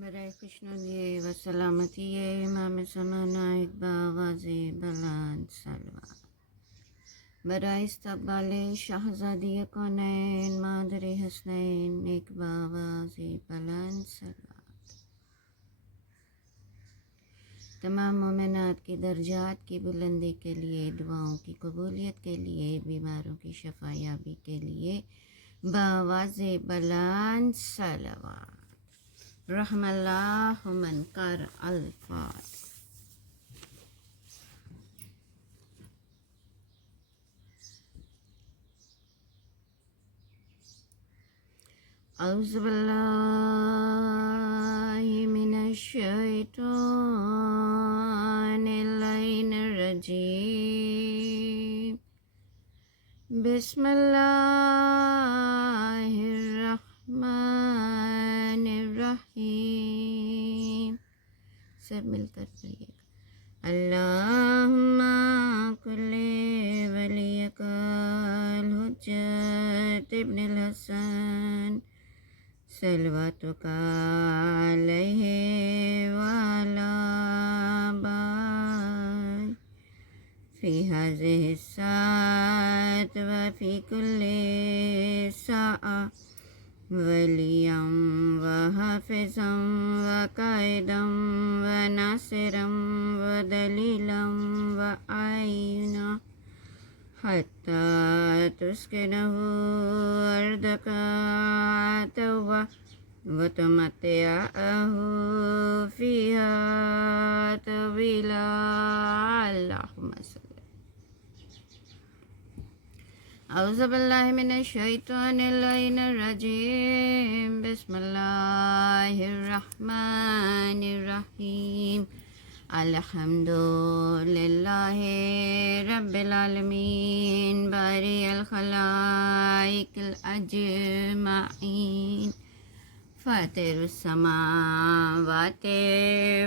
برائے خوشنودی و سلامتی امام زمانہ ایک بآواز بلند صلوات. برائے استقبال شہزادی کونین مادر حسنین ایک بآواز بلند صلوات. تمام مومنات کی درجات کی بلندی کے لیے، دعاؤں کی قبولیت کے لیے، بیماروں کی شفا یابی کے لیے بآواز بلند صلوات. رحم اللہ من قرأ الفاتحہ. اعوذ باللہ من الشیطان اللعین الرجیم. بسم اللہ الرحمن الرحیم. سب مل کر پڑھیے گا. اللہم کلی ولیک الحجت ابن الحسن صلواتک علیہ وعلی آبائہ فی ہذہ الساعۃ وفی کل ساعۃ ولیاً وحافظاً وقائداً وناصراً ودلیلاً وعینا حتی تسکنہ ارضک عتوا وتمتعہ فیہا طویلا. اللہم صل. اعوذ باللہ من الشیطان اللعین الرجیم. بسم اللہ الرحمن الرحیم. الحمد للہ رب العالمین باری الخلائق الاجمعین فاطر السماوات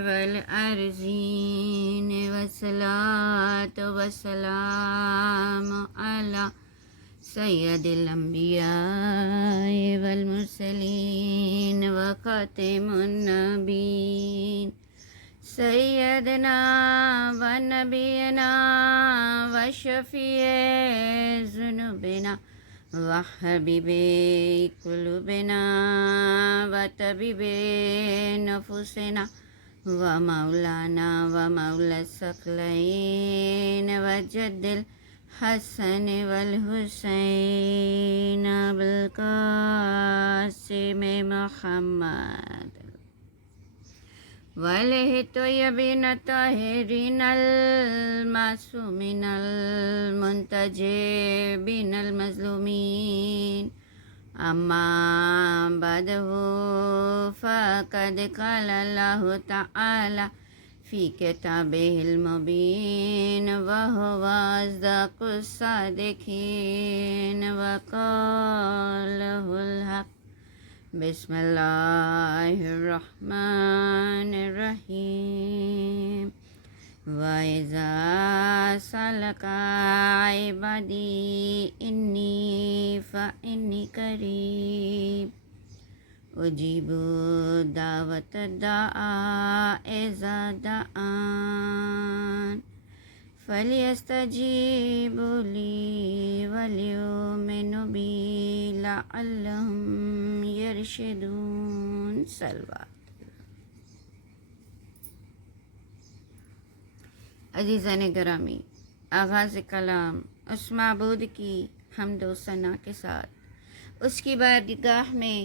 والارضین والصلاة والسلام علی سید الانبیاء والمرسلین وخاتم النبیین سیدنا و نبینا و شفیع ذنوبنا و حبیب قلوبنا و طبیب نفوسنا و مولانا و مولا الثقلین و جد الحسن والحسین بالقاسم محمد وآلہ الطیبین الطاہرین المعصومین المنتجبین المظلومین. اما بعد فقد قال اللہ تعالی فی کتابہ المبین وہو اصدق الصادقین وقولہ الحق. بسم اللہ الرحمن الرحیم. وَإِذَا سَأَلَكَ عِبَادِي إِنِّي فَإِنِّي قَرِيبٌ أُجِيبُ دَعْوَةَ الدَّاعِ إِذَا دَعَانِ فَلْيَسْتَجِيبُوا لِي وَلْيُؤْمِنُوا بِي لَعَلَّهُمْ يَرْشُدُونَ. صلوات. عزیزان گرامی، آغاز کلام اس معبود کی حمد و ثنا کے ساتھ، اس کی بارگاہ میں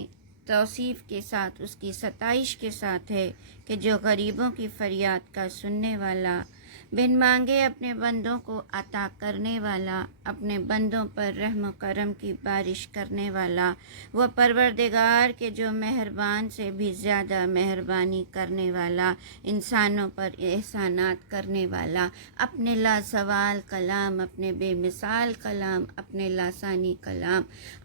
توصیف کے ساتھ، اس کی ستائش کے ساتھ ہے کہ جو غریبوں کی فریاد کا سننے والا، بن مانگے اپنے بندوں کو عطا کرنے والا، اپنے بندوں پر رحم و کرم کی بارش کرنے والا، وہ پروردگار کے جو مہربان سے بھی زیادہ مہربانی کرنے والا، انسانوں پر احسانات کرنے والا، اپنے لازوال کلام، اپنے بے مثال کلام، اپنے لاسانی کلام،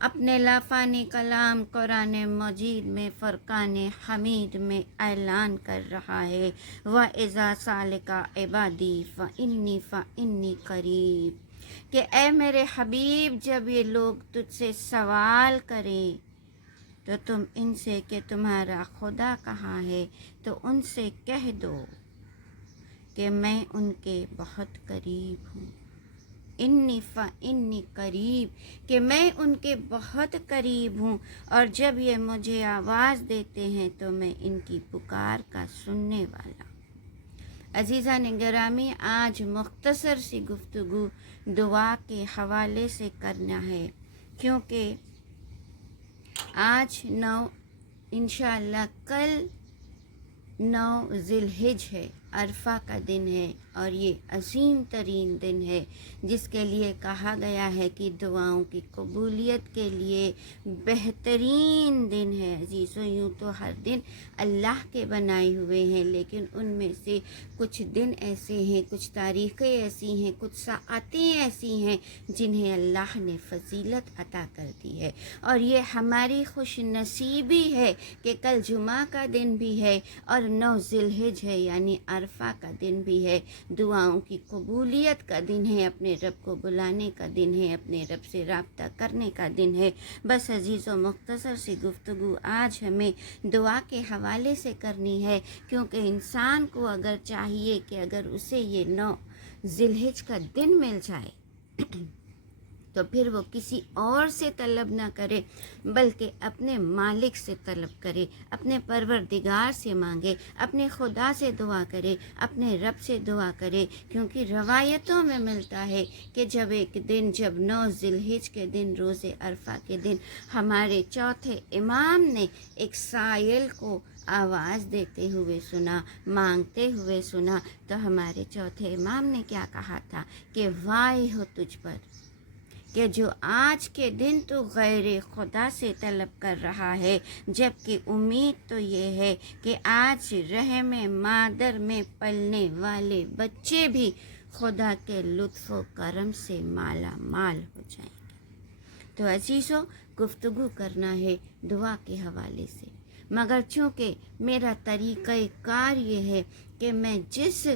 اپنے لافانی کلام قرآن مجید میں فرقان حمید میں اعلان کر رہا ہے. وَإِذَا سَأَلَكَ عِبَادِي فَإِنِّي قَرِيبٌ، کہ اے میرے حبیب جب یہ لوگ تجھ سے سوال کریں تو تم ان سے کہ تمہارا خدا کہاں ہے تو ان سے کہہ دو کہ میں ان کے بہت قریب ہوں، انی قریب، کہ میں ان کے بہت قریب ہوں، اور جب یہ مجھے آواز دیتے ہیں تو میں ان کی پکار کا سننے والا۔ عزیزان گرامی، آج مختصر سی گفتگو دعا کے حوالے سے کرنا ہے، کیونکہ آج انشاءاللہ کل 9 ذی الحج ہے، عرفہ کا دن ہے، اور یہ عظیم ترین دن ہے جس کے لیے کہا گیا ہے کہ دعاؤں کی قبولیت کے لیے بہترین دن ہے۔ عزیزوں، یوں تو ہر دن اللہ کے بنائے ہوئے ہیں، لیکن ان میں سے کچھ دن ایسے ہیں، کچھ تاریخیں ایسی ہیں، کچھ ساعتیں ایسی ہیں جنہیں اللہ نے فضیلت عطا کر دی ہے، اور یہ ہماری خوش نصیبی ہے کہ کل جمعہ کا دن بھی ہے اور 9 ذی الحج ہے، یعنی عرفہ کا دن بھی ہے، دعاؤں کی قبولیت کا دن ہے، اپنے رب کو بلانے کا دن ہے، اپنے رب سے رابطہ کرنے کا دن ہے۔ بس عزیزوں، مختصر سی گفتگو آج ہمیں دعا کے حوالے سے کرنی ہے، کیونکہ انسان کو اگر چاہیے کہ اگر اسے یہ 9 ذی الحج کا دن مل جائے تو پھر وہ کسی اور سے طلب نہ کرے، بلکہ اپنے مالک سے طلب کرے، اپنے پروردگار سے مانگے، اپنے خدا سے دعا کرے، اپنے رب سے دعا کرے، کیونکہ روایتوں میں ملتا ہے کہ جب 9 ذی الحج کے دن، روز عرفہ کے دن، ہمارے چوتھے امام نے ایک سائل کو آواز دیتے ہوئے سنا، مانگتے ہوئے سنا، تو ہمارے چوتھے امام نے کیا کہا تھا کہ وائے ہو تجھ پر کہ جو آج کے دن تو غیر خدا سے طلب کر رہا ہے، جبکہ امید تو یہ ہے کہ آج رحم مادر میں پلنے والے بچے بھی خدا کے لطف و کرم سے مالا مال ہو جائیں گے۔ تو عزیزوں، گفتگو کرنا ہے دعا کے حوالے سے، مگر چونکہ میرا طریقہ کار یہ ہے کہ میں جس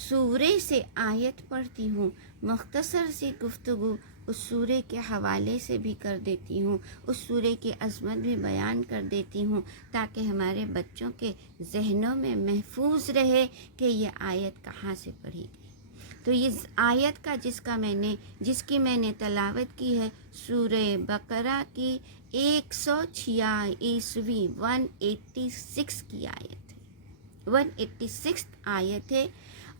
سورے سے آیت پڑھتی ہوں، مختصر سی گفتگو اس سورے کے حوالے سے بھی کر دیتی ہوں، اس سورے کی عظمت بھی بیان کر دیتی ہوں، تاکہ ہمارے بچوں کے ذہنوں میں محفوظ رہے کہ یہ آیت کہاں سے پڑھی گئی۔ تو اس آیت کا جس کی میں نے تلاوت کی ہے، سورہ بقرہ کی 186 186 کی آیت ہے، 186 آیت ہے،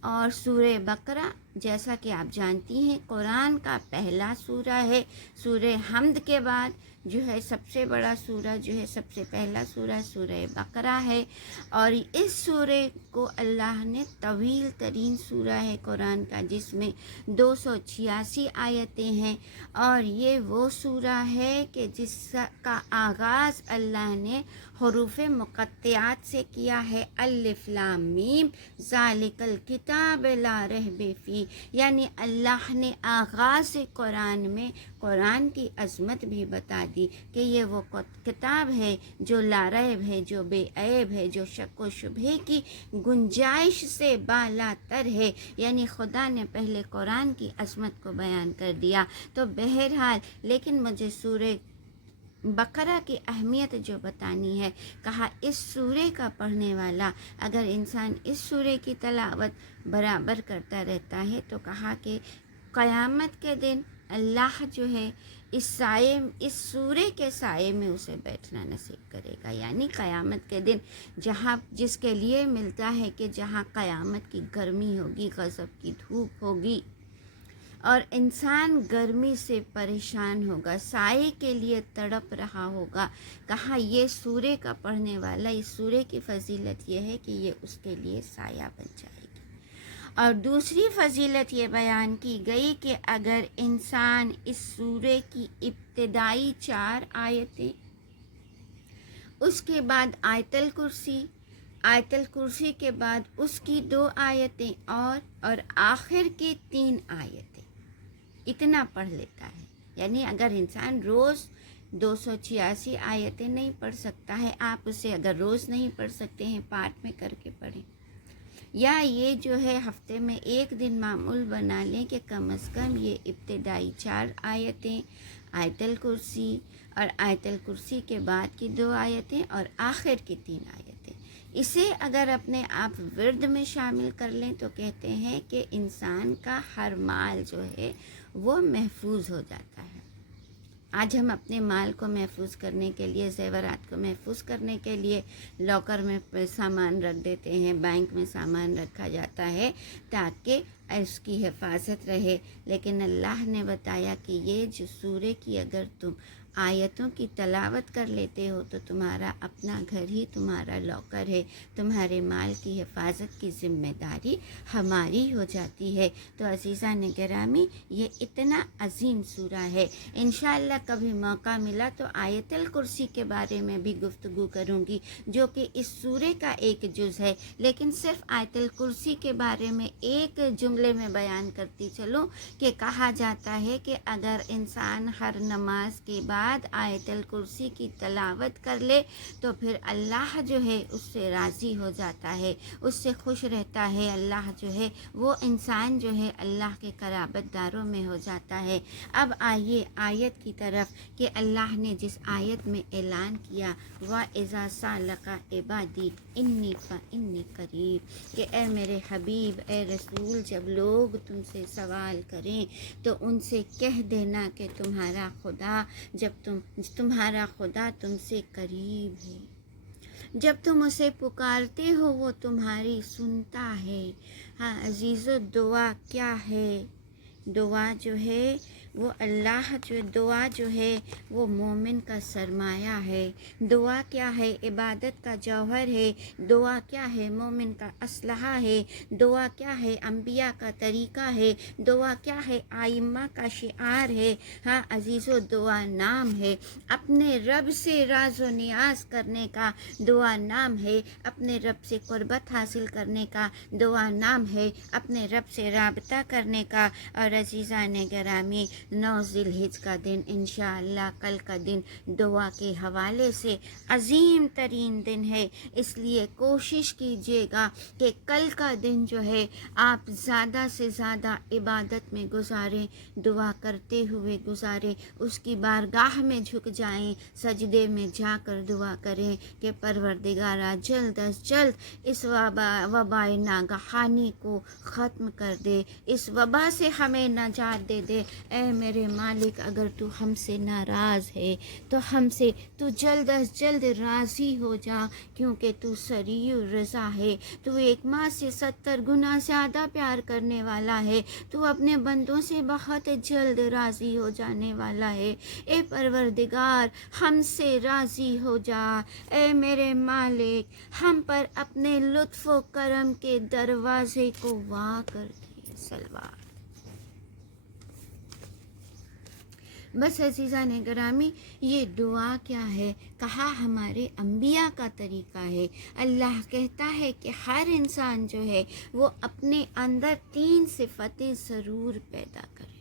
اور سورہ بقرہ جیسا کہ آپ جانتی ہیں قرآن کا پہلا سورہ ہے۔ سورہ حمد کے بعد جو ہے سب سے بڑا سورہ، جو ہے سب سے پہلا سورہ سورہ بقرہ ہے، اور اس سورے کو اللہ نے طویل ترین سورہ ہے قرآن کا، جس میں 286 آیتیں ہیں، اور یہ وہ سورہ ہے کہ جس کا آغاز اللہ نے حروف مقطعات سے کیا ہے، الف لام میم ذالک الکتاب لا ریب فیہ، یعنی اللہ نے آغاز قرآن میں قرآن کی عظمت بھی بتا دی کہ یہ وہ کتاب ہے جو لا ریب ہے، جو بے عیب ہے، جو شک و شبہے کی گنجائش سے بالا تر ہے، یعنی خدا نے پہلے قرآن کی عظمت کو بیان کر دیا۔ تو بہرحال لیکن مجھے سورہ بقرہ کی اہمیت جو بتانی ہے، کہا اس سورے کا پڑھنے والا اگر انسان اس سورے کی تلاوت برابر کرتا رہتا ہے تو کہا کہ قیامت کے دن اللہ جو ہے اس سورے کے سائے میں اسے بیٹھنا نصیب کرے گا، یعنی قیامت کے دن جس کے لیے ملتا ہے کہ جہاں قیامت کی گرمی ہوگی، غضب کی دھوپ ہوگی، اور انسان گرمی سے پریشان ہوگا، سائے کے لیے تڑپ رہا ہوگا، کہا یہ سورے کا پڑھنے والا، اس سورے کی فضیلت یہ ہے کہ یہ اس کے لیے سایہ بن جائے گی۔ اور دوسری فضیلت یہ بیان کی گئی کہ اگر انسان اس سورے کی ابتدائی 4 آیتیں، اس کے بعد آیت الکرسی کے بعد اس کی 2 آیتیں اور آخر کی 3 آیتیں اتنا پڑھ لیتا ہے، یعنی اگر انسان روز 286 آیتیں نہیں پڑھ سکتا ہے، آپ اسے اگر روز نہیں پڑھ سکتے ہیں پارٹ میں کر کے پڑھیں، یا یہ جو ہے ہفتے میں ایک دن معمول بنا لیں کہ کم از کم یہ ابتدائی 4 آیتیں، آیت الکرسی اور آیت الکرسی کے بعد کی 2 آیتیں اور آخر کی 3 آیتیں، اسے اگر اپنے آپ ورد میں شامل کر لیں تو کہتے ہیں کہ انسان کا ہر مال جو ہے وہ محفوظ ہو جاتا ہے۔ آج ہم اپنے مال کو محفوظ کرنے کے لیے، زیورات کو محفوظ کرنے کے لیے لاکر میں سامان رکھ دیتے ہیں، بینک میں سامان رکھا جاتا ہے تاکہ اس کی حفاظت رہے، لیکن اللہ نے بتایا کہ یہ جو سورہ کی اگر تم آیتوں کی تلاوت کر لیتے ہو تو تمہارا اپنا گھر ہی تمہارا لاکر ہے، تمہارے مال کی حفاظت کی ذمہ داری ہماری ہو جاتی ہے۔ تو عزیزان گرامی، یہ اتنا عظیم سورہ ہے۔ انشاءاللہ کبھی موقع ملا تو آیت الکرسی کے بارے میں بھی گفتگو کروں گی، جو کہ اس سورہ کا ایک جز ہے، لیکن صرف آیت الکرسی کے بارے میں ایک جملے میں بیان کرتی چلوں کہ کہا جاتا ہے کہ اگر انسان ہر نماز کے بعد آیت الکرسی کی تلاوت کر لے تو پھر اللہ جو ہے اس سے راضی ہو جاتا ہے، اس سے خوش رہتا ہے، اللہ جو ہے وہ انسان جو ہے اللہ کے قرابت داروں میں ہو جاتا ہے۔ اب آئیے آیت کی طرف کہ اللہ نے جس آیت میں اعلان کیا وَإِذَا سَأَلَكَ عِبَادِي إِنِّي فَإِنِّي قَرِيب، کہ اے میرے حبیب، اے رسول، جب لوگ تم سے سوال کریں تو ان سے کہہ دینا کہ تمہارا خدا تم سے قریب ہے، جب تم اسے پکارتے ہو وہ تمہاری سنتا ہے۔ ہاں عزیزو، دعا کیا ہے؟ دعا جو ہے وہ دعا جو ہے وہ مومن کا سرمایہ ہے۔ دعا کیا ہے؟ عبادت کا جوہر ہے۔ دعا کیا ہے؟ مومن کا اسلحہ ہے۔ دعا کیا ہے؟ انبیاء کا طریقہ ہے۔ دعا کیا ہے؟ ائمہ کا شعار ہے۔ ہاں عزیزو، دعا نام ہے، اپنے رب سے راز و نیاز کرنے کا دعا نام ہے، اپنے رب سے قربت حاصل کرنے کا دعا نام ہے، اپنے رب سے رابطہ کرنے کا۔ اور عزیزان گرامی، 9 ذی الحجہ کا دن انشاءاللہ کل کا دن دعا کے حوالے سے عظیم ترین دن ہے، اس لیے کوشش کیجیے گا کہ کل کا دن جو ہے آپ زیادہ سے زیادہ عبادت میں گزاریں، دعا کرتے ہوئے گزاریں، اس کی بارگاہ میں جھک جائیں، سجدے میں جا کر دعا کریں کہ پروردگارہ جلد از جلد اس وبائے ناگہانی کو ختم کر دے، اس وبا سے ہمیں نجات دے دے۔ اے میرے مالک، اگر تو ہم سے ناراض ہے تو ہم سے تو جلد از جلد راضی ہو جا، کیونکہ تو سریع الرضا ہے، تو ایک ماں سے 70 گنا زیادہ پیار کرنے والا ہے، تو اپنے بندوں سے بہت جلد راضی ہو جانے والا ہے۔ اے پروردگار، ہم سے راضی ہو جا، اے میرے مالک، ہم پر اپنے لطف و کرم کے دروازے کو وا کر دے۔ سلوات۔ بس عزیزان گرامی، یہ دعا کیا ہے؟ کہا ہمارے انبیاء کا طریقہ ہے۔ اللہ کہتا ہے کہ ہر انسان جو ہے وہ اپنے اندر 3 صفتیں ضرور پیدا کرے،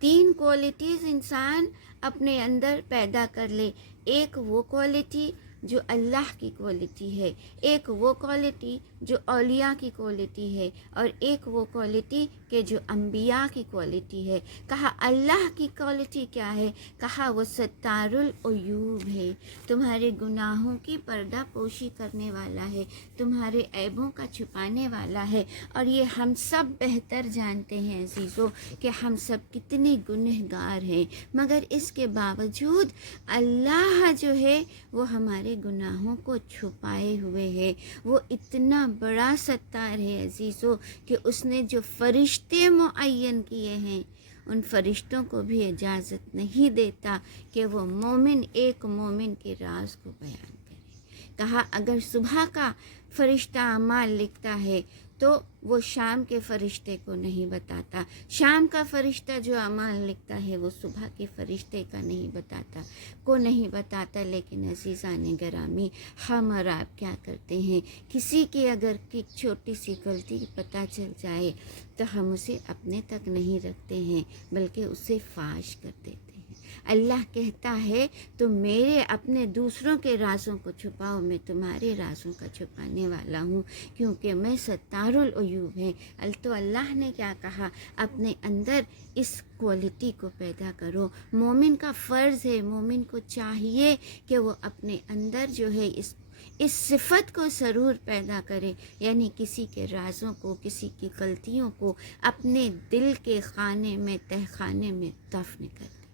3 کوالٹیز انسان اپنے اندر پیدا کر لے۔ ایک وہ کوالٹی جو اللہ کی کوالٹی ہے، ایک وہ کوالٹی جو اولیاء کی کوالٹی ہے، اور ایک وہ کوالٹی کہ جو انبیاء کی کوالٹی ہے۔ کہا اللہ کی کوالٹی کیا ہے؟ کہا وہ ستار العیوب ہے، تمہارے گناہوں کی پردہ پوشی کرنے والا ہے، تمہارے عیبوں کا چھپانے والا ہے۔ اور یہ ہم سب بہتر جانتے ہیں عزیزو کہ ہم سب کتنے گنہگار ہیں، مگر اس کے باوجود اللہ جو ہے وہ ہمارے گناہوں کو چھپائے ہوئے ہے۔ وہ اتنا بڑا ستار ہے عزیزو کہ اس نے جو فرشتے معین کیے ہیں ان فرشتوں کو بھی اجازت نہیں دیتا کہ وہ ایک مومن کے راز کو بیان کرے۔ کہا اگر صبح کا فرشتہ اعمال لکھتا ہے تو وہ شام کے فرشتے کو نہیں بتاتا، شام کا فرشتہ جو اعمال لکھتا ہے وہ صبح کے فرشتے کا نہیں بتاتا۔ لیکن عزیزان گرامی، ہم اور آپ کیا کرتے ہیں؟ کسی کی اگر ایک چھوٹی سی غلطی پتہ چل جائے تو ہم اسے اپنے تک نہیں رکھتے ہیں، بلکہ اسے فاش کر دیتے ہیں۔ اللہ کہتا ہے تم میرے اپنے دوسروں کے رازوں کو چھپاؤ، میں تمہارے رازوں کا چھپانے والا ہوں، کیونکہ میں ستار العیوب ہے۔ تو اللہ نے کیا کہا، اپنے اندر اس کوالٹی کو پیدا کرو۔ مومن کا فرض ہے، مومن کو چاہیے کہ وہ اپنے اندر جو ہے اس صفت کو ضرور پیدا کرے، یعنی کسی کے رازوں کو، کسی کی غلطیوں کو اپنے دل کے خانے میں، تہ خانے میں دفن کر دے۔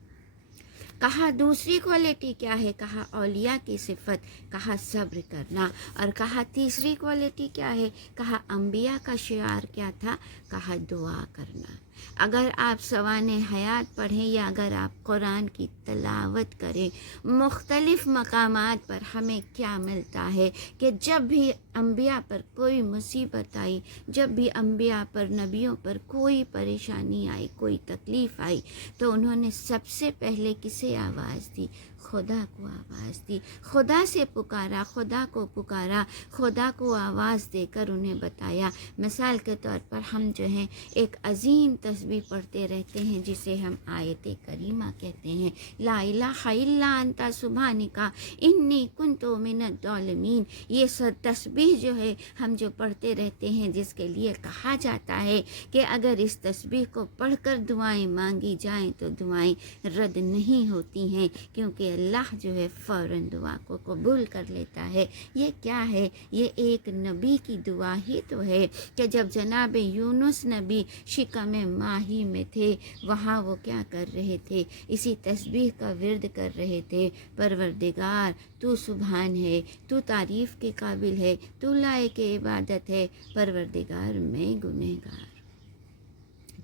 کہا دوسری کوالٹی کیا ہے، کہا اولیاء کی صفت، کہا صبر کرنا، اور کہا تیسری کوالٹی کیا ہے، کہا انبیاء کا شعار کیا تھا، کہا دعا کرنا۔ اگر آپ سوانح حیات پڑھیں یا اگر آپ قرآن کی تلاوت کریں، مختلف مقامات پر ہمیں کیا ملتا ہے کہ جب بھی انبیاء پر کوئی مصیبت آئی، جب بھی انبیاء پر، نبیوں پر کوئی پریشانی آئی، کوئی تکلیف آئی، تو انہوں نے سب سے پہلے کسے آواز دی، خدا کو آواز دی، خدا سے پکارا، خدا کو پکارا، خدا کو آواز دے کر انہیں بتایا۔ مثال کے طور پر ہم جو ہیں ایک عظیم تسبیح پڑھتے رہتے ہیں جسے ہم آیت کریمہ کہتے ہیں، لا الہ الا انت سبحانک انی کنت من الظالمین۔ یہ تسبیح جو ہے ہم جو پڑھتے رہتے ہیں، جس کے لیے کہا جاتا ہے کہ اگر اس تسبیح کو پڑھ کر دعائیں مانگی جائیں تو دعائیں رد نہیں ہوتی ہیں، کیونکہ اللہ جو ہے فوراً دعا کو قبول کر لیتا ہے۔ یہ کیا ہے، یہ ایک نبی کی دعا ہی تو ہے کہ جب جناب یونس نبی شکم ماہی میں تھے، وہاں وہ کیا کر رہے تھے، اسی تسبیح کا ورد کر رہے تھے، پروردگار تو سبحان ہے، تو تعریف کے قابل ہے، تو لائق عبادت ہے، پروردگار میں گنہگار۔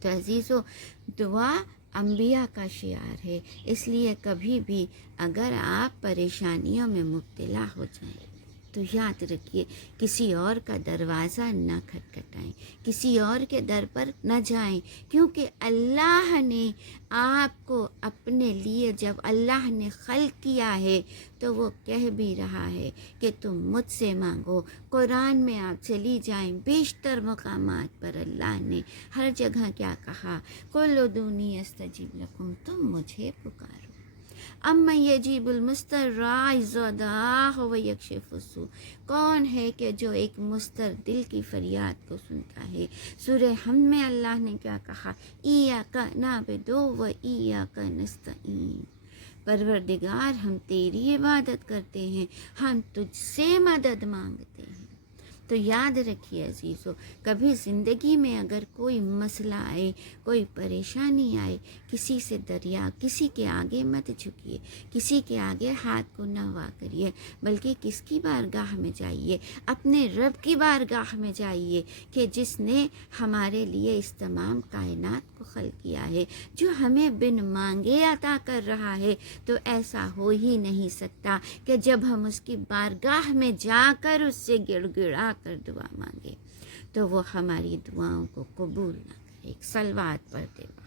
تو عزیزو، دعا انبیاء کا شعار ہے، اس لیے کبھی بھی اگر آپ پریشانیوں میں مبتلا ہو جائیں تو یاد رکھیے کسی اور کا دروازہ نہ کھٹکھٹائیں، کسی اور کے در پر نہ جائیں، کیونکہ اللہ نے آپ کو اپنے لیے، جب اللہ نے خلق کیا ہے تو وہ کہہ بھی رہا ہے کہ تم مجھ سے مانگو۔ قرآن میں آپ چلی جائیں، بیشتر مقامات پر اللہ نے ہر جگہ کیا کہا، قُلْ ادْعُونِی اسْتَجِبْ لَکُمْ، تم مجھے پکارو۔ اَمَّن یجیب المضطر اذا دعاہ ویکشف السوء، کون ہے کہ جو ایک مضطر دل کی فریاد کو سنتا ہے۔ سورہ حمد میں اللہ نے کیا کہا، ایاک نعبد و ایاک نستعین، پروردگار ہم تیری عبادت کرتے ہیں، ہم تجھ سے مدد مانگتے ہیں۔ تو یاد رکھیے عزیزو، کبھی زندگی میں اگر کوئی مسئلہ آئے، کوئی پریشانی آئے، کسی سے کسی کے آگے مت جھکیے، کسی کے آگے ہاتھ کو نہ وا کریے، بلکہ کس کی بارگاہ میں جائیے، اپنے رب کی بارگاہ میں جائیے کہ جس نے ہمارے لیے اس تمام کائنات کو خلق کیا ہے، جو ہمیں بن مانگے عطا کر رہا ہے۔ تو ایسا ہو ہی نہیں سکتا کہ جب ہم اس کی بارگاہ میں جا کر اس سے گڑ گڑا کر دعا مانگے تو وہ ہماری دعاؤں کو قبول نہ کرے۔ ایک صلوات پڑھتے وقت۔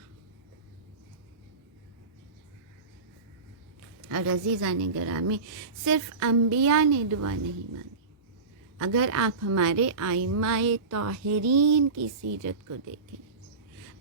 اور عزیزان گرامی، صرف انبیاء نے دعا نہیں مانگی۔ اگر آپ ہمارے ائمہ طاہرین کی سیرت کو دیکھیں،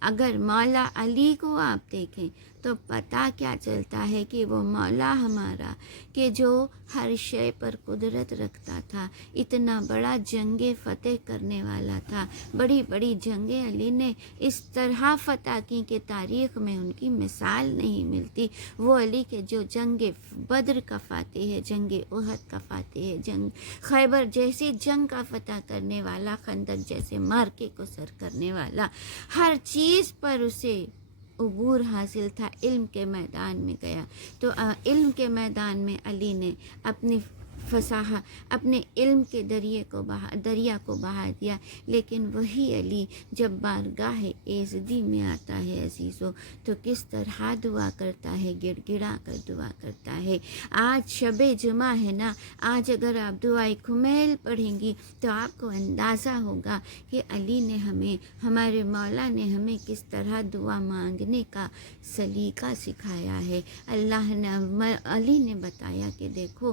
اگر مولا علی کو آپ دیکھیں تو پتہ کیا چلتا ہے کہ وہ مولا ہمارا کہ جو ہر شے پر قدرت رکھتا تھا، اتنا بڑا جنگ فتح کرنے والا تھا، بڑی بڑی جنگیں علی نے اس طرح فتح کی کہ تاریخ میں ان کی مثال نہیں ملتی۔ وہ علی کے جو جنگ بدر کا فاتح ہے، جنگ احد کا فاتح ہے، جنگ خیبر جیسی جنگ کا فتح کرنے والا، خندق جیسے مارکے کو سر کرنے والا، ہر چیز پر اسے عبور حاصل تھا۔ علم کے میدان میں گیا تو علم کے میدان میں علی نے اپنی فصاحت، اپنے علم کے دریا کو بہا دیا۔ لیکن وہی علی جب بارگاہ ایزدی میں آتا ہے عزیزو تو کس طرح دعا کرتا ہے، گڑ گڑا کر دعا کرتا ہے۔ آج شب جمعہ ہے نا، آج اگر آپ دعائے کمیل پڑھیں گی تو آپ کو اندازہ ہوگا کہ علی نے ہمیں، ہمارے مولا نے ہمیں کس طرح دعا مانگنے کا سلیقہ سکھایا ہے۔ اللہ نے، علی نے بتایا کہ دیکھو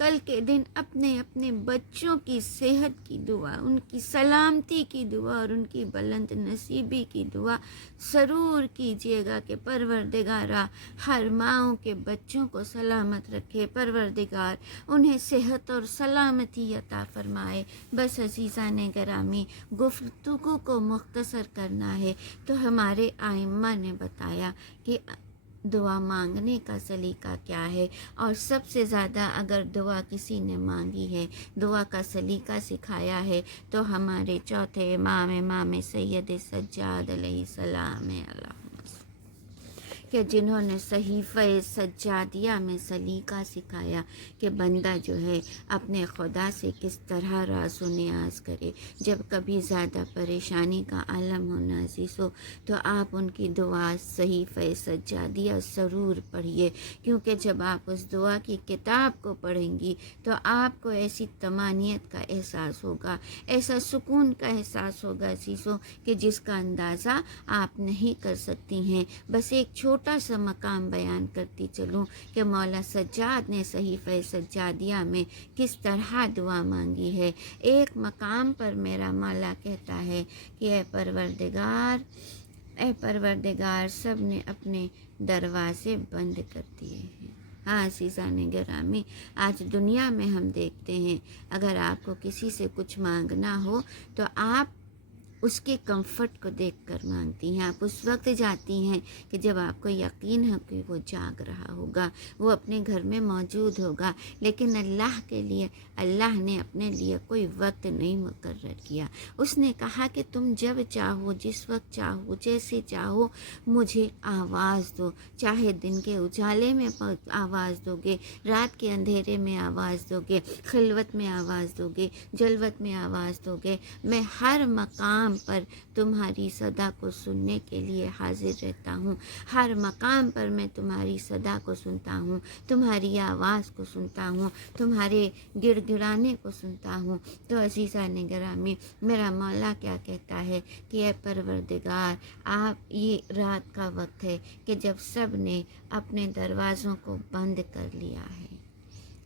کل کے دن اپنے اپنے بچوں کی صحت کی دعا، ان کی سلامتی کی دعا اور ان کی بلند نصیبی کی دعا ضرور کیجیے گا کہ پروردگارا ہر ماؤں کے بچوں کو سلامت رکھے، پروردگار انہیں صحت اور سلامتی عطا فرمائے۔ بس عزیزان گرامی، گفتگو کو مختصر کرنا ہے تو ہمارے ائمہ نے بتایا کہ دعا مانگنے کا سلیقہ کیا ہے، اور سب سے زیادہ اگر دعا کسی نے مانگی ہے، دعا کا سلیقہ سکھایا ہے تو ہمارے چوتھے امام سید سجاد علیہ السلام ہے، کہ جنہوں نے صحیفہ سجادیہ میں سلیقہ سکھایا کہ بندہ جو ہے اپنے خدا سے کس طرح راز و نیاز کرے۔ جب کبھی زیادہ پریشانی کا عالم ہو عزیز ہو تو آپ ان کی دعا صحیفہ سجادیہ ضرور پڑھیے، کیونکہ جب آپ اس دعا کی کتاب کو پڑھیں گی تو آپ کو ایسی طمانینت کا احساس ہوگا، ایسا سکون کا احساس ہوگا عزیزوں کہ جس کا اندازہ آپ نہیں کر سکتی ہیں۔ بس ایک چھوٹا سا مقام بیان کرتی چلوں کہ مولا سجاد نے صحیفہ سجادیہ میں کس طرح دعا مانگی ہے۔ ایک مقام پر میرا مولا کہتا ہے کہ اے پروردگار سب نے اپنے دروازے بند کر دیے ہیں۔ ہاں عزیزان گرامی، آج دنیا میں ہم دیکھتے ہیں اگر آپ کو کسی سے کچھ مانگنا ہو تو آپ اس کے کمفرٹ کو دیکھ کر مانگتی ہیں، آپ اس وقت جاتی ہیں کہ جب آپ کو یقین ہے کہ وہ جاگ رہا ہوگا، وہ اپنے گھر میں موجود ہوگا۔ لیکن اللہ کے لیے، اللہ نے اپنے لیے کوئی وقت نہیں مقرر کیا۔ اس نے کہا کہ تم جب چاہو، جس وقت چاہو، جیسے چاہو مجھے آواز دو، چاہے دن کے اجالے میں آواز دو گے، رات کے اندھیرے میں آواز دو گے، خلوت میں آواز دو گے، جلوت میں آواز دو گے، میں ہر مقام پر تمہاری صدا کو سننے کے لیے حاضر رہتا ہوں۔ ہر مقام پر میں تمہاری صدا کو سنتا ہوں، تمہاری آواز کو سنتا ہوں، تمہارے گڑ گڑانے کو سنتا ہوں۔ تو عزیزان گرامی، میرا مولا کیا کہتا ہے کہ اے پروردگار، آپ یہ رات کا وقت ہے کہ جب سب نے اپنے دروازوں کو بند کر لیا ہے،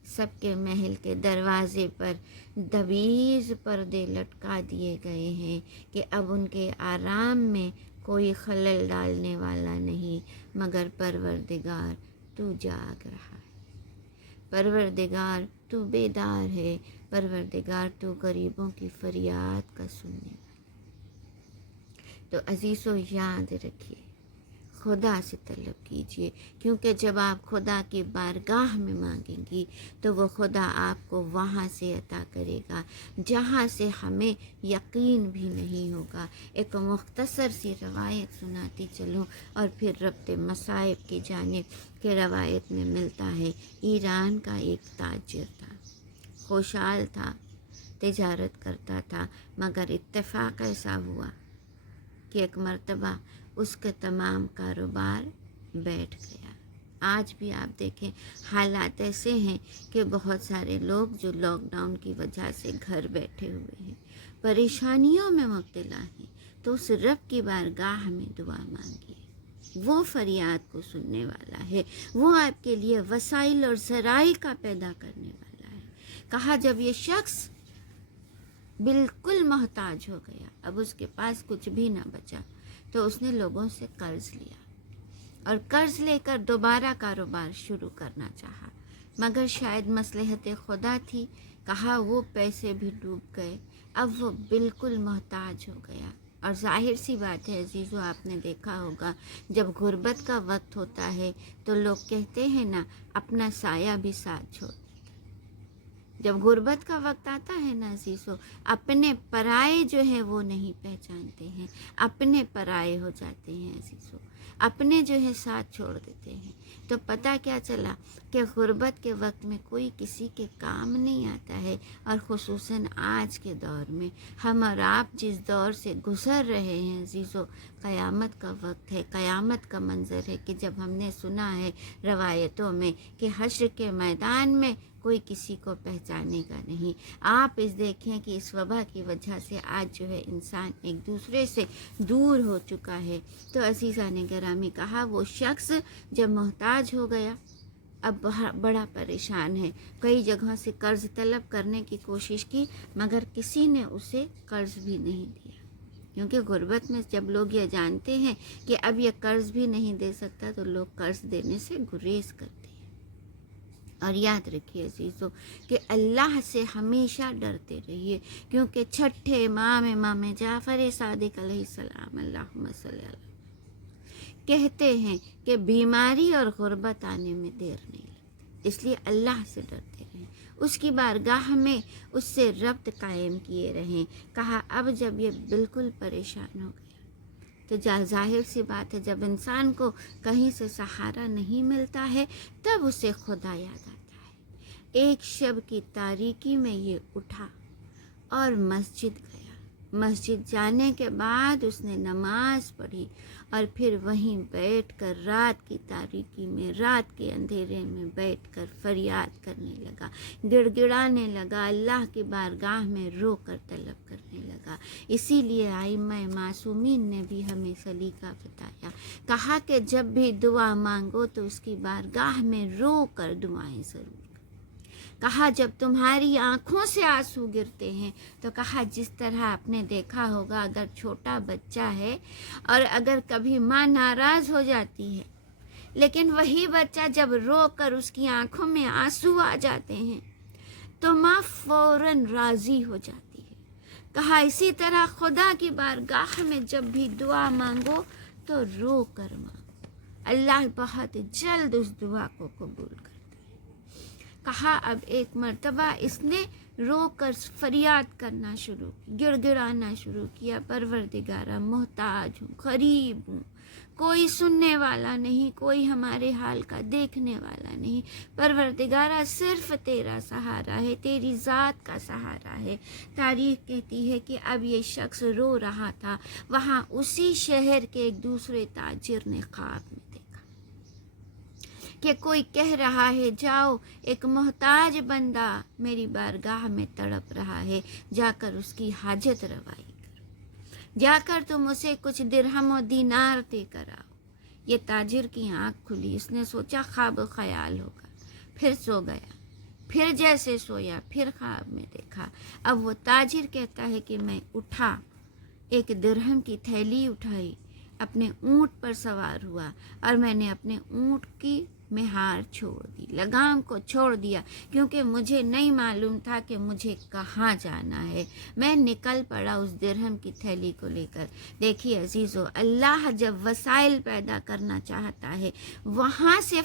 سب کے محل کے دروازے پر دویز پردے لٹکا دیے گئے ہیں کہ اب ان کے آرام میں کوئی خلل ڈالنے والا نہیں، مگر پروردگار تو جاگ رہا ہے، پروردگار تو بیدار ہے، پروردگار تو غریبوں کی فریاد کا سننے والا۔ تو عزیزو یاد رکھیے، خدا سے طلب کیجئے، کیونکہ جب آپ خدا کی بارگاہ میں مانگیں گی تو وہ خدا آپ کو وہاں سے عطا کرے گا جہاں سے ہمیں یقین بھی نہیں ہوگا۔ ایک مختصر سی روایت سناتی چلوں اور پھر ربط مصائب کی جانب کے روایت میں ملتا ہے۔ ایران کا ایک تاجر تھا، خوشحال تھا، تجارت کرتا تھا، مگر اتفاق ایسا ہوا کہ ایک مرتبہ اس کا تمام کاروبار بیٹھ گیا۔ آج بھی آپ دیکھیں حالات ایسے ہیں کہ بہت سارے لوگ جو لاک ڈاؤن کی وجہ سے گھر بیٹھے ہوئے ہیں، پریشانیوں میں مبتلا ہیں، تو اس رب کی بارگاہ میں دعا مانگیے، وہ فریاد کو سننے والا ہے، وہ آپ کے لیے وسائل اور ذرائع کا پیدا کرنے والا ہے۔ کہا جب یہ شخص بالکل محتاج ہو گیا، اب اس کے پاس کچھ بھی نہ بچا، تو اس نے لوگوں سے قرض لیا اور قرض لے کر دوبارہ کاروبار شروع کرنا چاہا، مگر شاید مصلحت خدا تھی، کہا وہ پیسے بھی ڈوب گئے، اب وہ بالکل محتاج ہو گیا۔ اور ظاہر سی بات ہے عزیزو، آپ نے دیکھا ہوگا جب غربت کا وقت ہوتا ہے تو لوگ کہتے ہیں نا اپنا سایہ بھی ساتھ چھوڑ۔ جب غربت کا وقت آتا ہے نا عزیزو، اپنے پرائے جو ہیں وہ نہیں پہچانتے ہیں، اپنے پرائے ہو جاتے ہیں عزیزو، اپنے جو ہے ساتھ چھوڑ دیتے ہیں۔ تو پتہ کیا چلا کہ غربت کے وقت میں کوئی کسی کے کام نہیں آتا ہے، اور خصوصاً آج کے دور میں ہم اور آپ جس دور سے گزر رہے ہیں عزیزو، قیامت کا وقت ہے، قیامت کا منظر ہے کہ جب ہم نے سنا ہے روایتوں میں کہ حشر کے میدان میں کوئی کسی کو پہچانے گا نہیں۔ آپ اس دیکھیں کہ اس وبا کی وجہ سے آج جو ہے انسان ایک دوسرے سے دور ہو چکا ہے۔ تو عزیزان گرامی، کہا وہ شخص جب محتاج ہو گیا، اب بڑا پریشان ہے، کئی جگہوں سے قرض طلب کرنے کی کوشش کی مگر کسی نے اسے قرض بھی نہیں دیا، کیونکہ غربت میں جب لوگ یہ جانتے ہیں کہ اب یہ قرض بھی نہیں دے سکتا تو لوگ قرض دینے سے گریز کرتے ہیں۔ اور یاد رکھیے عزیزو کہ اللہ سے ہمیشہ ڈرتے رہیے، کیونکہ چھٹے امام جعفر صادق علیہ السلام اللہم صلی اللہ کہتے ہیں کہ بیماری اور غربت آنے میں دیر نہیں لگتی، اس لیے اللہ سے ڈرتے رہیں، اس کی بارگاہ میں اس سے ربط قائم کیے رہیں۔ کہا اب جب یہ بالکل پریشان ہو گیا تو ظاہر سی بات ہے جب انسان کو کہیں سے سہارا نہیں ملتا ہے تب اسے خدا یاد آتا ہے۔ ایک شب کی تاریکی میں یہ اٹھا اور مسجد گیا۔ مسجد جانے کے بعد اس نے نماز پڑھی اور پھر وہیں بیٹھ کر رات کی تاریکی میں، رات کے اندھیرے میں بیٹھ کر فریاد کرنے لگا، گڑ گڑانے لگا، اللہ کی بارگاہ میں رو کر طلب کرنے لگا۔ اسی لیے ائمہ معصومین نے بھی ہمیں سلیقہ بتایا، کہا کہ جب بھی دعا مانگو تو اس کی بارگاہ میں رو کر دعائیں ضرور۔ کہا جب تمہاری آنکھوں سے آنسو گرتے ہیں تو کہا جس طرح آپ نے دیکھا ہوگا اگر چھوٹا بچہ ہے اور اگر کبھی ماں ناراض ہو جاتی ہے لیکن وہی بچہ جب رو کر اس کی آنکھوں میں آنسو آ جاتے ہیں تو ماں فوراً راضی ہو جاتی ہے۔ کہا اسی طرح خدا کی بارگاہ میں جب بھی دعا مانگو تو رو کر مانگو، اللہ بہت جلد اس دعا کو قبول کرتا ہے۔ کہا اب ایک مرتبہ اس نے رو کر فریاد کرنا شروع کی، گڑ گڑانا شروع کیا، پروردگارا محتاج ہوں، غریب ہوں، کوئی سننے والا نہیں، کوئی ہمارے حال کا دیکھنے والا نہیں، پروردگارا صرف تیرا سہارا ہے، تیری ذات کا سہارا ہے۔ تاریخ کہتی ہے کہ اب یہ شخص رو رہا تھا، وہاں اسی شہر کے ایک دوسرے تاجر نے خواب میں دیکھا کہ کوئی کہہ رہا ہے جاؤ ایک محتاج بندہ میری بارگاہ میں تڑپ رہا ہے، جا کر اس کی حاجت روائی کرو، جا کر تم اسے کچھ درہم و دینار دے کر آؤ۔ یہ تاجر کی آنکھ کھلی، اس نے سوچا خواب و خیال ہوگا، پھر سو گیا، پھر جیسے سویا پھر خواب میں دیکھا۔ اب وہ تاجر کہتا ہے کہ میں اٹھا، ایک درہم کی تھیلی اٹھائی، اپنے اونٹ پر سوار ہوا اور میں نے اپنے اونٹ کی مہار چھوڑ دی، لگام کو چھوڑ دیا، کیونکہ مجھے نہیں معلوم تھا کہ مجھے کہاں جانا ہے۔ میں نکل پڑا اس درہم کی تھیلی کو لے کر۔ دیکھیے عزیزو، اللہ جب وسائل پیدا کرنا چاہتا ہے وہاں سے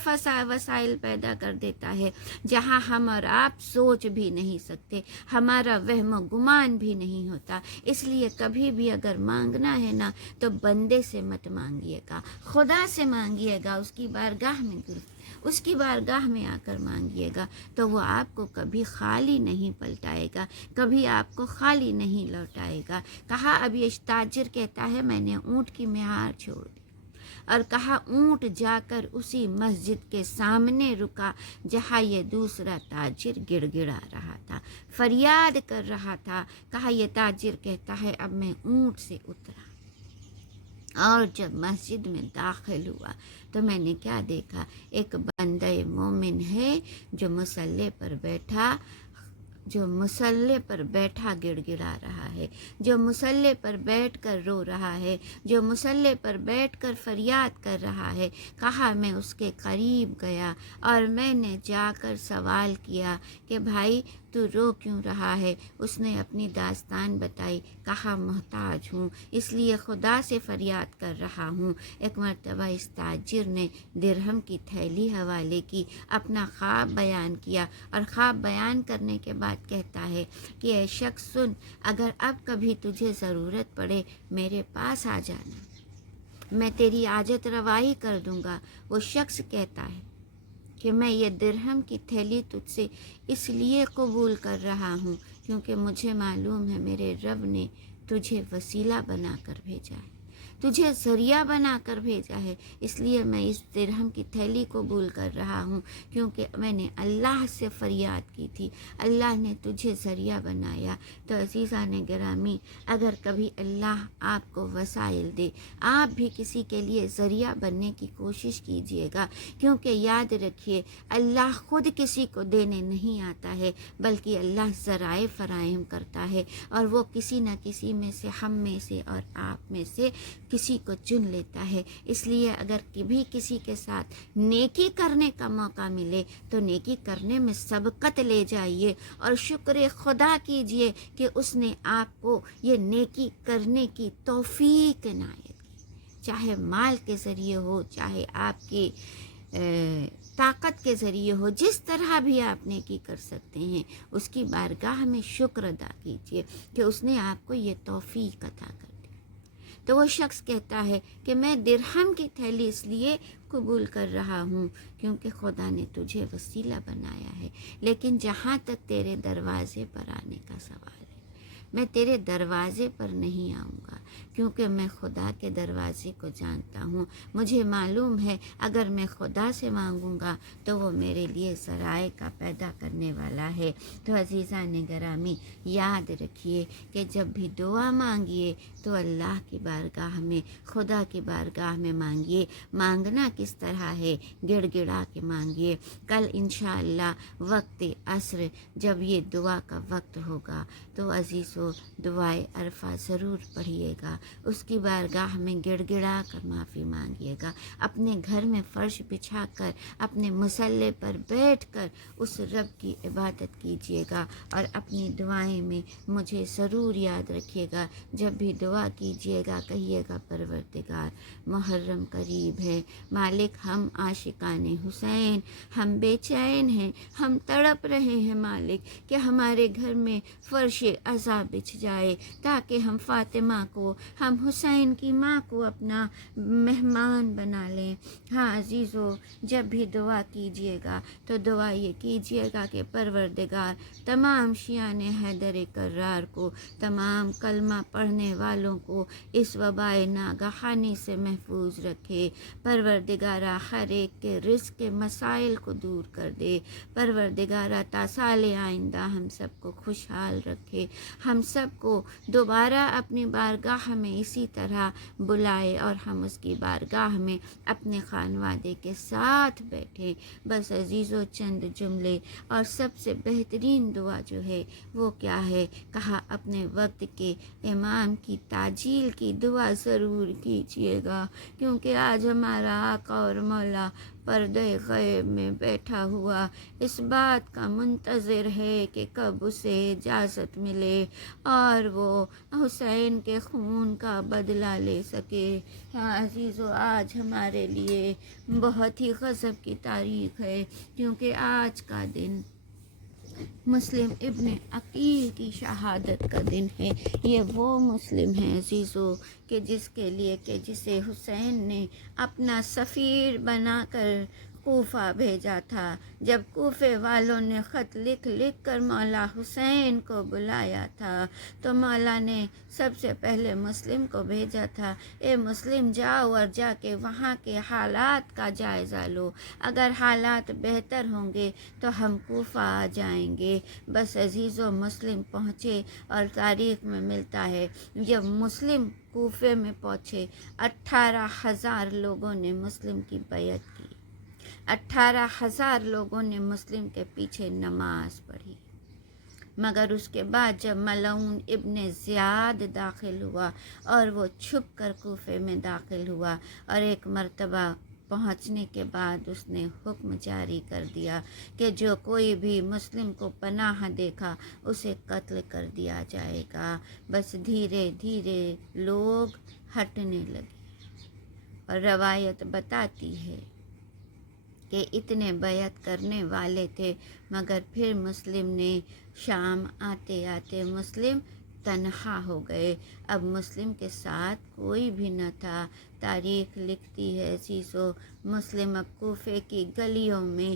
وسائل پیدا کر دیتا ہے جہاں ہم اور آپ سوچ بھی نہیں سکتے، ہمارا وہم و گمان بھی نہیں ہوتا۔ اس لیے کبھی بھی اگر مانگنا ہے نا تو بندے سے مت مانگیے گا، خدا سے مانگیے گا، اس کی بارگاہ میں اس کی بارگاہ میں آ کر مانگیے گا تو وہ آپ کو کبھی خالی نہیں پلٹائے گا، کبھی آپ کو خالی نہیں لوٹائے گا۔ کہا اب یہ تاجر کہتا ہے میں نے اونٹ کی مہار چھوڑ دی، اور کہا اونٹ جا کر اسی مسجد کے سامنے رکا جہاں یہ دوسرا تاجر گڑ گڑا رہا تھا، فریاد کر رہا تھا۔ کہا یہ تاجر کہتا ہے اب میں اونٹ سے اترا اور جب مسجد میں داخل ہوا تو میں نے کیا دیکھا، ایک بندہ مومن ہے جو مصلی پر بیٹھا گڑ گڑا رہا ہے، جو مصلی پر بیٹھ کر رو رہا ہے، جو مصلی پر بیٹھ کر فریاد کر رہا ہے۔ کہا میں اس کے قریب گیا اور میں نے جا کر سوال کیا کہ بھائی تو رو کیوں رہا ہے؟ اس نے اپنی داستان بتائی۔ کہا محتاج ہوں اس لیے خدا سے فریاد کر رہا ہوں۔ ایک مرتبہ اس تاجر نے درہم کی تھیلی حوالے کی، اپنا خواب بیان کیا، اور خواب بیان کرنے کے بعد کہتا ہے کہ اے شخص سن، اگر اب کبھی تجھے ضرورت پڑے میرے پاس آ جانا، میں تیری حاجت روائی کر دوں گا۔ وہ شخص کہتا ہے کہ میں یہ درہم کی تھیلی تجھ سے اس لیے قبول کر رہا ہوں کیونکہ مجھے معلوم ہے میرے رب نے تجھے وسیلہ بنا کر بھیجا ہے۔ تجھے ذریعہ بنا کر بھیجا ہے، اس لیے میں اس درہم کی تھیلی قبول کر رہا ہوں، کیونکہ میں نے اللہ سے فریاد کی تھی، اللہ نے تجھے ذریعہ بنایا۔ تو عزیزان گرامی، اگر کبھی اللہ آپ کو وسائل دے، آپ بھی کسی کے لیے ذریعہ بننے کی کوشش کیجیے گا، کیونکہ یاد رکھیے اللہ خود کسی کو دینے نہیں آتا ہے، بلکہ اللہ ذرائع فراہم کرتا ہے، اور وہ کسی نہ کسی میں سے، ہم میں سے اور آپ میں سے کسی کو چن لیتا ہے۔ اس لیے اگر کبھی کسی کے ساتھ نیکی کرنے کا موقع ملے تو نیکی کرنے میں سبقت لے جائیے اور شکر خدا کیجیے کہ اس نے آپ کو یہ نیکی کرنے کی توفیق عنایت کی، چاہے مال کے ذریعے ہو، چاہے آپ کی طاقت کے ذریعے ہو، جس طرح بھی آپ نیکی کر سکتے ہیں اس کی بارگاہ میں شکر ادا کیجیے کہ اس نے آپ کو یہ توفیق عطا کر دی۔ تو وہ شخص کہتا ہے کہ میں درہم کی تھیلی اس لیے قبول کر رہا ہوں کیونکہ خدا نے تجھے وسیلہ بنایا ہے، لیکن جہاں تک تیرے دروازے پر آنے کا سوال ہے، میں تیرے دروازے پر نہیں آؤں گا، کیونکہ میں خدا کے دروازے کو جانتا ہوں۔ مجھے معلوم ہے اگر میں خدا سے مانگوں گا تو وہ میرے لیے ذرائع کا پیدا کرنے والا ہے۔ تو عزیزان گرامی، یاد رکھیے کہ جب بھی دعا مانگیے تو اللہ کی بارگاہ میں، خدا کی بارگاہ میں مانگیے۔ مانگنا کس طرح ہے؟ گڑ گڑا کے مانگیے۔ کل انشاءاللہ وقت عصر جب یہ دعا کا وقت ہوگا تو عزیزو دعائے عرفہ ضرور پڑھیے گا، اس کی بارگاہ میں گڑ گڑا کر معافی مانگیے گا، اپنے گھر میں فرش بچھا کر، اپنے مصلے پر بیٹھ کر اس رب کی عبادت کیجیے گا، اور اپنی دعائیں میں مجھے ضرور یاد رکھیے گا۔ جب بھی دعا کیجیے گا کہیے گا پروردگار محرم قریب ہے، مالک ہم عاشقان حسین، ہم بے چین ہیں، ہم تڑپ رہے ہیں مالک کہ ہمارے گھر میں فرش عزا بچھ جائے تاکہ ہم فاطمہ کو، ہم حسین کی ماں کو اپنا مہمان بنا لیں۔ ہاں عزیزو، جب بھی دعا کیجیے گا تو دعا یہ کیجیے گا کہ پروردگار تمام شیعان حیدر کرار کو، تمام کلمہ پڑھنے والوں کو اس وبائے ناگہانی سے محفوظ رکھے۔ پروردگارہ ہر ایک کے رزق کے مسائل کو دور کر دے۔ پروردگارہ تا سال آئندہ ہم سب کو خوشحال رکھے، ہم سب کو دوبارہ اپنی بارگاہ میں اسی طرح بلائے اور ہم اس کی بارگاہ میں اپنے خانوادے کے ساتھ بیٹھیں۔ بس عزیزو چند جملے، اور سب سے بہترین دعا جو ہے وہ کیا ہے؟ کہا اپنے وقت کے امام کی تعجیل کی دعا ضرور کیجیے گا، کیونکہ آج ہمارا آقا اور مولا پردہ غیب میں بیٹھا ہوا اس بات کا منتظر ہے کہ کب اسے اجازت ملے اور وہ حسین کے خون کا بدلہ لے سکے۔ ہاں عزیزو، آج ہمارے لیے بہت ہی غضب کی تاریخ ہے، کیونکہ آج کا دن مسلم ابن عقیل کی شہادت کا دن ہے۔ یہ وہ مسلم ہے عزیزو کہ جس کے لیے کہ جسے حسین نے اپنا سفیر بنا کر کوفہ بھیجا تھا۔ جب کوفے والوں نے خط لکھ لکھ کر مولا حسین کو بلایا تھا تو مولا نے سب سے پہلے مسلم کو بھیجا تھا، اے مسلم جاؤ اور جا کے وہاں کے حالات کا جائزہ لو، اگر حالات بہتر ہوں گے تو ہم کوفہ آ جائیں گے۔ بس عزیزو مسلم پہنچے، اور تاریخ میں ملتا ہے جب مسلم کوفے میں پہنچے 18,000 لوگوں نے مسلم کی بیعت کی، 18,000 لوگوں نے مسلم کے پیچھے نماز پڑھی۔ مگر اس کے بعد جب ملعون ابن زیاد داخل ہوا اور وہ چھپ کر کوفے میں داخل ہوا، اور ایک مرتبہ پہنچنے کے بعد اس نے حکم جاری کر دیا کہ جو کوئی بھی مسلم کو پناہ دیکھا اسے قتل کر دیا جائے گا۔ بس دھیرے دھیرے لوگ ہٹنے لگے، اور روایت بتاتی ہے کہ اتنے بیعت کرنے والے تھے، مگر پھر مسلم نے شام آتے آتے مسلم تنہا ہو گئے، اب مسلم کے ساتھ کوئی بھی نہ تھا۔ تاریخ لکھتی ہے عزیزو، مسلم اب کوفے کی گلیوں میں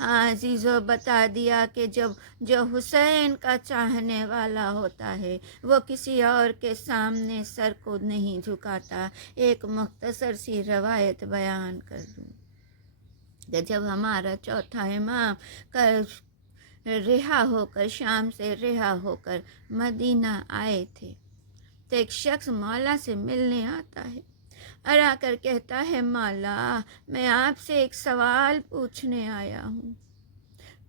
عزیزو بتا دیا کہ جو حسین کا چاہنے والا ہوتا ہے وہ کسی اور کے سامنے سر کو نہیں جھکاتا۔ ایک مختصر سی روایت بیان کر دوں کہ جب ہمارا چوتھا امام شام سے رہا ہو کر مدینہ آئے تھے تو ایک شخص مولا سے ملنے آتا ہے اور آ کر کہتا ہے، مولا میں آپ سے ایک سوال پوچھنے آیا ہوں۔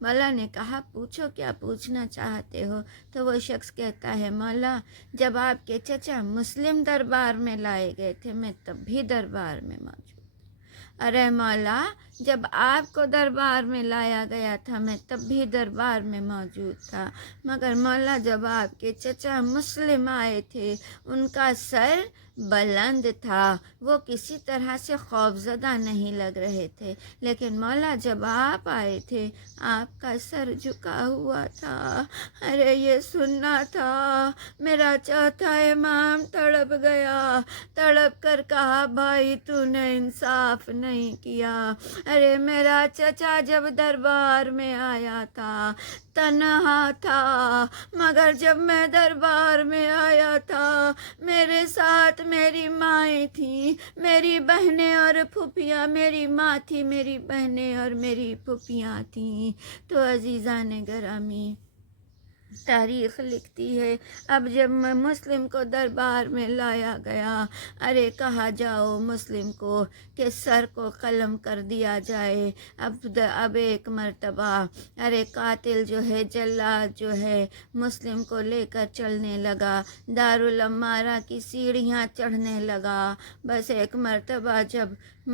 مولا نے کہا، پوچھو، کیا پوچھنا چاہتے ہو؟ تو وہ شخص کہتا ہے، مولا جب آپ کے چچا مسلم دربار میں لائے گئے تھے میں تب بھی دربار میں موجود۔ ارے مولا جب آپ کو دربار میں لایا گیا تھا میں تب بھی دربار میں موجود تھا، مگر مولا جب آپ کے چچا مسلم آئے تھے ان کا سر بلند تھا، وہ کسی طرح سے خوفزدہ نہیں لگ رہے تھے، لیکن مولا جب آپ آئے تھے آپ کا سر جھکا ہوا تھا۔ ارے یہ سننا تھا۔ میرا چوتھا امام تڑپ گیا، تڑپ کر کہا، بھائی تو نے انصاف نہیں کیا۔ ارے میرا چچا جب دربار میں آیا تھا تنہا تھا، مگر جب میں دربار میں آیا تھا میرے ساتھ میری مائیں تھیں، میری بہنیں اور پھوپھیاں، میری ماں تھی، میری بہنیں اور میری پھوپھیاں تھیں۔ تو عزیزان گرامی، تاریخ لکھتی ہے اب جب مسلم کو دربار میں لایا گیا، ارے کہا جاؤ مسلم کو کہ سر کو قلم کر دیا جائے۔ اب ایک مرتبہ ارے قاتل جو ہے، جلاد جو ہے، مسلم کو لے کر چلنے لگا، دارالعمارہ کی سیڑھیاں چڑھنے لگا۔ بس ایک مرتبہ جب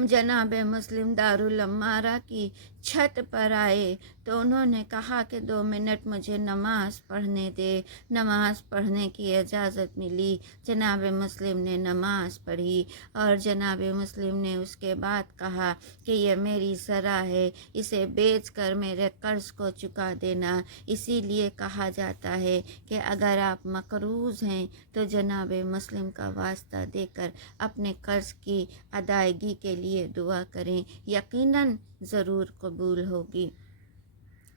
جناب مسلم دارالعمارہ کی چھت پر آئے تو انہوں نے کہا کہ 2 منٹ مجھے نماز پڑھنے دے۔ نماز پڑھنے کی اجازت ملی، جناب مسلم نے نماز پڑھی اور جناب مسلم نے اس کے بعد کہا کہ یہ میری زرع ہے، اسے بیچ کر میرے قرض کو چکا دینا۔ اسی لیے کہا جاتا ہے کہ اگر آپ مقروض ہیں تو جناب مسلم کا واسطہ دے کر اپنے قرض کی ادائیگی کے لیے دعا کریں، یقیناً ضرور قبول ہوگی۔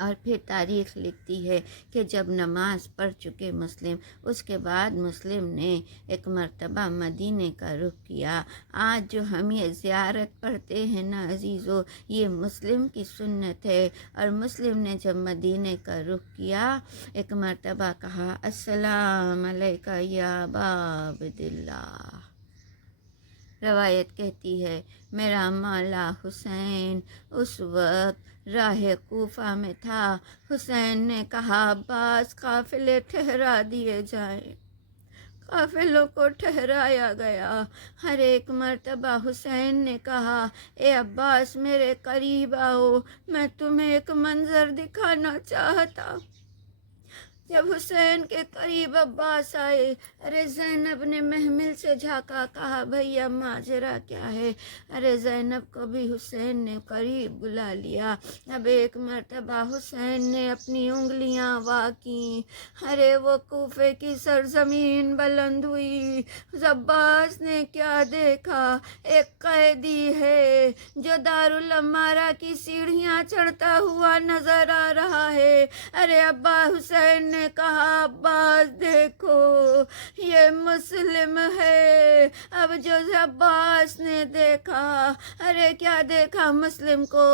اور پھر تاریخ لکھتی ہے کہ جب نماز پڑھ چکے مسلم، اس کے بعد مسلم نے ایک مرتبہ مدینے کا رخ کیا۔ آج جو ہم یہ زیارت پڑھتے ہیں نا عزیزو، یہ مسلم کی سنت ہے۔ اور مسلم نے جب مدینے کا رخ کیا، ایک مرتبہ کہا، السلام علیکہ یا ابا عبداللہ۔ روایت کہتی ہے میرا مولا حسین اس وقت راہ کوفہ میں تھا۔ حسین نے کہا، عباس قافلے ٹھہرا دیے جائیں۔ قافلوں کو ٹھہرایا گیا۔ ہر ایک مرتبہ حسین نے کہا، اے عباس میرے قریب آؤ، میں تمہیں ایک منظر دکھانا چاہتا۔ جب حسین کے قریب عباس آئے، ارے زینب نے محمل سے جھانکا، کہا، بھیا ماجرا کیا ہے؟ ارے زینب کو بھی حسین نے قریب بلا لیا۔ اب ایک مرتبہ حسین نے اپنی انگلیاں وا کیں، ارے وہ کوفے کی سرزمین بلند ہوئی۔ عباس نے کیا دیکھا؟ ایک قیدی ہے جو دارالعمارہ کی سیڑھیاں چڑھتا ہوا نظر آ رہا ہے۔ ارے ابا حسین نے کہا، عباس دیکھو یہ مسلم ہے۔ اب جو عباس نے دیکھا، ارے کیا دیکھا؟ مسلم کو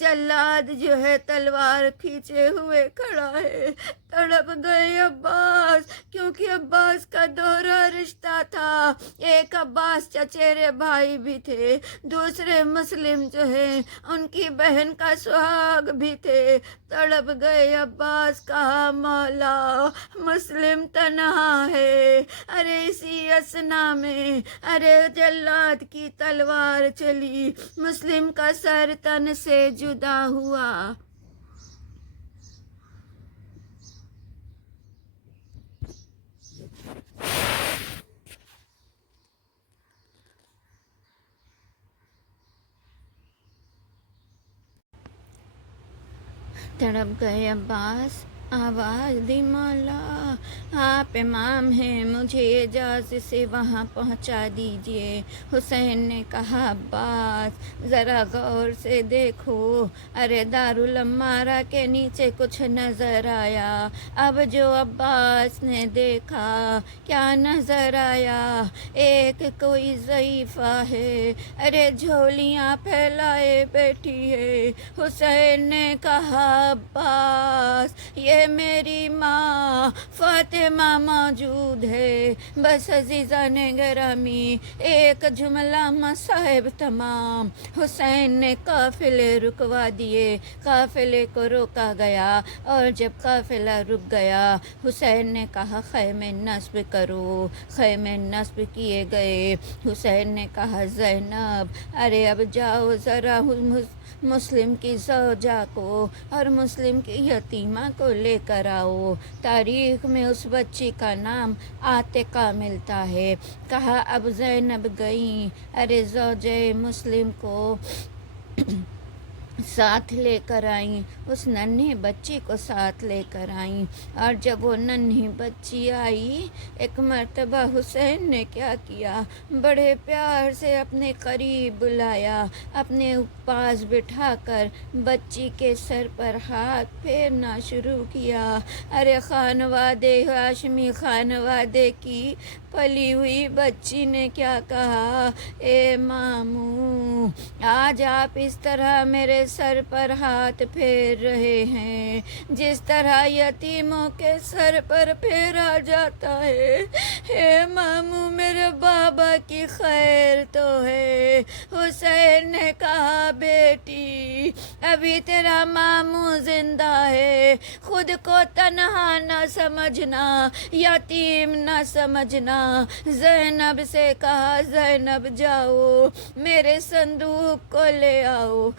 جلاد جو ہے تلوار کھینچے ہوئے کھڑا ہے۔ تڑپ گئے عباس، کیونکہ عباس کا دوہرا رشتہ تھا۔ ایک عباس چچیرے بھائی بھی تھے، دوسرے مسلم جو ہیں ان کی بہن کا سہاگ بھی تھے۔ تڑپ گئے عباس، کہا، مولا مسلم تنہا ہے۔ ارے اسی اثنا میں ارے جلاد کی تلوار چلی، مسلم کا سر تن سے جدا ہوا۔ تڑپ گئے عباس، آواز دی مولا آپ امام ہیں، مجھے اجازت سے وہاں پہنچا دیجیے۔ حسین نے کہا عباس ذرا غور سے دیکھو، ارے دارالعمارہ کے نیچے کچھ نظر آیا۔ اب جو عباس نے دیکھا کیا نظر آیا؟ ایک کوئی ضعیفہ ہے، ارے جھولیاں پھیلائے بیٹھی ہے۔ حسین نے کہا عباس یہ میری ماں فاطمہ موجود ہے۔ بس عزیزان گرامی، ایک جملہ مصائب تمام۔ حسین نے قافلے رکوا دیے، قافلے کو روکا گیا، اور جب قافلہ رک گیا حسین نے کہا خیمے نصب کرو۔ خیمے نصب کیے گئے۔ حسین نے کہا زینب ارے اب جاؤ ذرا مسلم کی زوجہ کو اور مسلم کی یتیمہ کو لے کر آؤ۔ تاریخ میں اس بچی کا نام عاتقہ ملتا ہے۔ کہا اب زینب گئیں، ارے زوجہ مسلم کو ساتھ لے کر آئیں، اس ننھی بچی کو ساتھ لے کر آئیں۔ اور جب وہ ننھی بچی آئی، ایک مرتبہ حسین نے کیا کیا، بڑے پیار سے اپنے قریب بلایا، اپنے پاس بٹھا کر بچی کے سر پر ہاتھ پھیرنا شروع کیا۔ ارے خانوادے ہاشمی خانوادے کی پلی ہوئی بچی نے کیا کہا، اے ماموں آج آپ اس طرح میرے سر پر ہاتھ پھیر رہے ہیں جس طرح یتیموں کے سر پر پھیرا جاتا ہے۔ اے ماموں میرے بابا کی خیر تو ہے۔ حسین نے کہا بیٹی ابھی تیرا ماموں زندہ ہے، خود کو تنہا نہ سمجھنا، یتیم نہ سمجھنا۔ زینب سے کہا زینب جاؤ میرے صندوق کو لے آؤ۔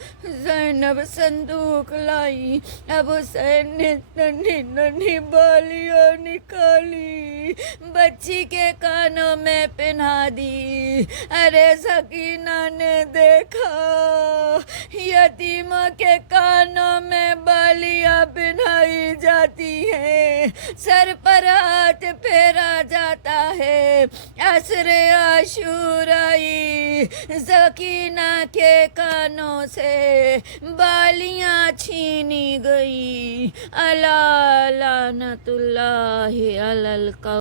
زینب صندوق لائی۔ اب حسین نے ننھی ننھی بالیاں نکالی، بچی کے کانوں میں پہنا دی۔ ارے سکینہ نے دیکھا یتیموں کے کانوں میں بالیاں پہنائی جاتی ہیں، سر پر ہاتھ پھیرا جاتا ہے۔ عصر عاشورائی سکینہ کے کانوں سے بالیاں چھینی گئی۔ الا لعنت اللہ علی القوم۔